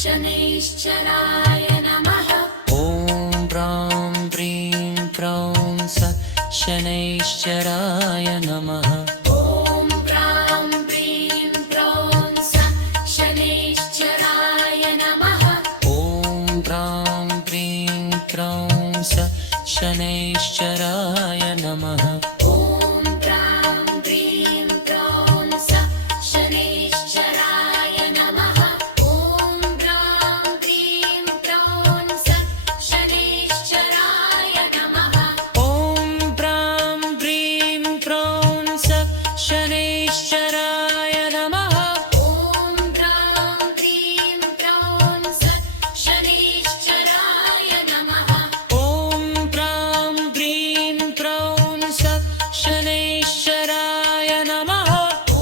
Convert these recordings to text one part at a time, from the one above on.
शनैश्चराय नमः ॐ प्रां प्रीं प्रौं स शनैश्चराय नमः ॐ प्रां प्रीं प्रौं स शनैश्चराय नमः ॐ प्रां प्रीं प्रौं स शनैश्चराय नमः ॐ प्रां प्रीं प्रौं स शनैश्चराय नमः ॐ प्रां प्रीं प्रौं स शनैश्चराय नमः ॐ प्रां प्रीं प्रौं स शनैश्चराय नमः ॐ प्रां प्रीं प्रौं स शनैश्चराय नमः ॐ प्रां प्रीं प्रौं स शनैश्चराय नमः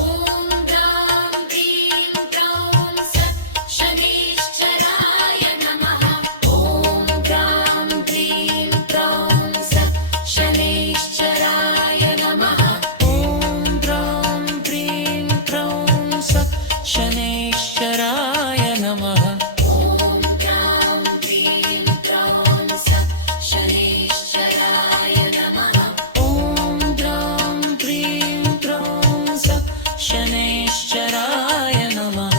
ॐ प्रां प्रीं प्रौं स शनैश्चराय नमः ॐ प्रां प्रीं प्रौं स शनैश्चराय नमः ॐ प्रां प्रीं प्रौं स शनैश्चराय नमः ॐ प्रां प्रीं प्रौं स शनैश्चराय नमः ॐ प्रां प्रीं प्रौं स शनैश्चराय नमः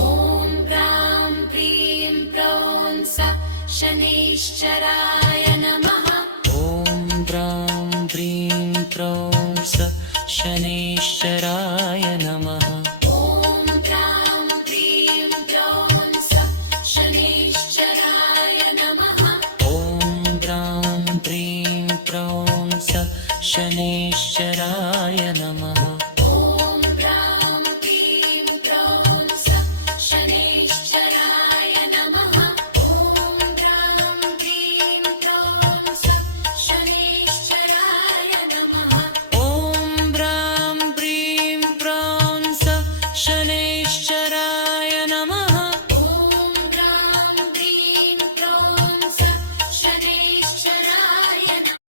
ॐ प्रां प्रीं प्रौं स शनैश्चराय